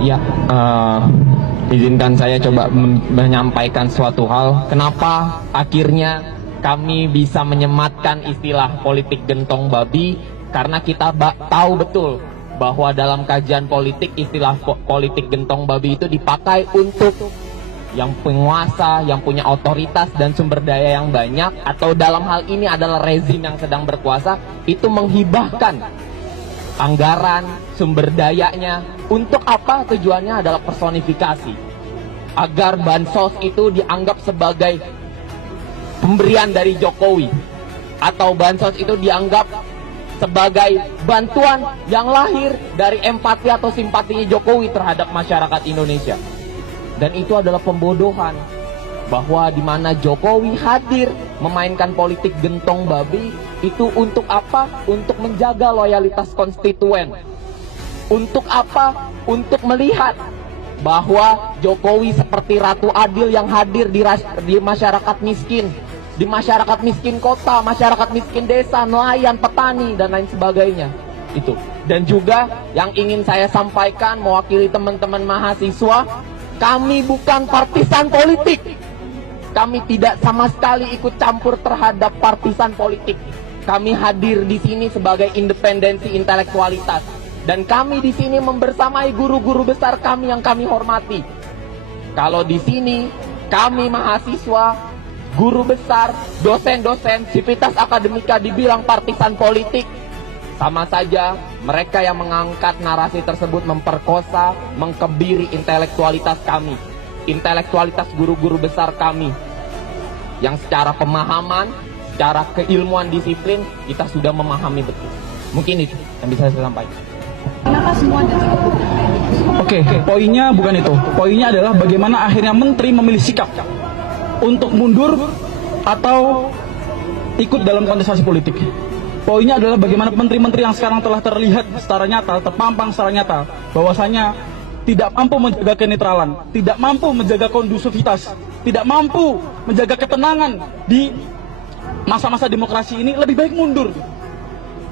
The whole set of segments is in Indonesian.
Ya, izinkan saya coba menyampaikan suatu hal. Kenapa akhirnya kami bisa menyematkan istilah politik gentong babi? Karena kita tahu betul bahwa dalam kajian politik istilah politik gentong babi itu dipakai untuk yang penguasa, yang punya otoritas dan sumber daya yang banyak, atau dalam hal ini adalah rezim yang sedang berkuasa, itu menghibahkan anggaran, sumber dayanya. Untuk apa? Tujuannya adalah personifikasi, agar bansos itu dianggap sebagai pemberian dari Jokowi, atau bansos itu dianggap sebagai bantuan yang lahir dari empati atau simpatinya Jokowi terhadap masyarakat Indonesia. Dan itu adalah pembodohan, bahwa di mana Jokowi hadir memainkan politik gentong babi itu untuk apa? Untuk menjaga loyalitas konstituen. Untuk apa? Untuk melihat bahwa Jokowi seperti Ratu Adil yang hadir di masyarakat miskin, di masyarakat miskin kota, masyarakat miskin desa, nelayan, petani, dan lain sebagainya. Itu. Dan juga yang ingin saya sampaikan mewakili teman-teman mahasiswa, kami bukan partisan politik. Kami tidak sama sekali ikut campur terhadap partisan politik. Kami hadir di sini sebagai independensi intelektualitas, dan kami di sini membersamai guru-guru besar kami yang kami hormati. Kalau di sini kami mahasiswa, guru besar, dosen-dosen, sivitas akademika dibilang partisan politik, sama saja mereka yang mengangkat narasi tersebut memperkosa, mengkebiri intelektualitas kami, intelektualitas guru-guru besar kami, yang secara pemahaman, secara keilmuan disiplin kita sudah memahami betul. Mungkin itu yang bisa saya sampaikan. Kenapa semua Oke, poinnya bukan itu. Poinnya adalah bagaimana akhirnya menteri memilih sikap untuk mundur atau ikut dalam kontestasi politik. Poinnya adalah bagaimana menteri-menteri yang sekarang telah terlihat secara nyata, terpampang secara nyata, bahwasanya tidak mampu menjaga kenetralan, tidak mampu menjaga kondusivitas, tidak mampu menjaga ketenangan di masa-masa demokrasi ini, lebih baik mundur.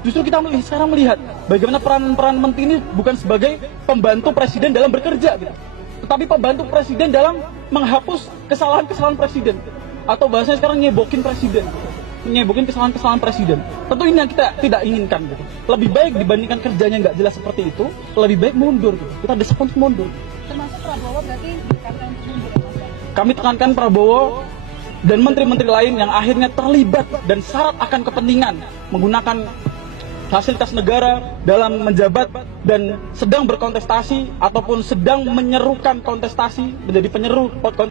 Justru kita sekarang melihat bagaimana peran menteri ini bukan sebagai pembantu presiden dalam bekerja, gitu, tetapi pembantu presiden dalam menghapus kesalahan-kesalahan presiden, atau bahasanya sekarang nyebokin presiden, nyebokin kesalahan-kesalahan presiden. Tentu ini yang kita tidak inginkan, gitu. Lebih baik dibandingkan kerjanya nggak jelas seperti itu, lebih baik mundur, gitu. Kita desak untuk mundur. Termasuk Prabowo berarti ditekankan untuk mundur, Mas? Kami tekankan Prabowo dan menteri-menteri lain yang akhirnya terlibat dan syarat akan kepentingan menggunakan fasilitas negara dalam menjabat dan sedang berkontestasi ataupun sedang menyerukan kontestasi, menjadi penyeru kontestasi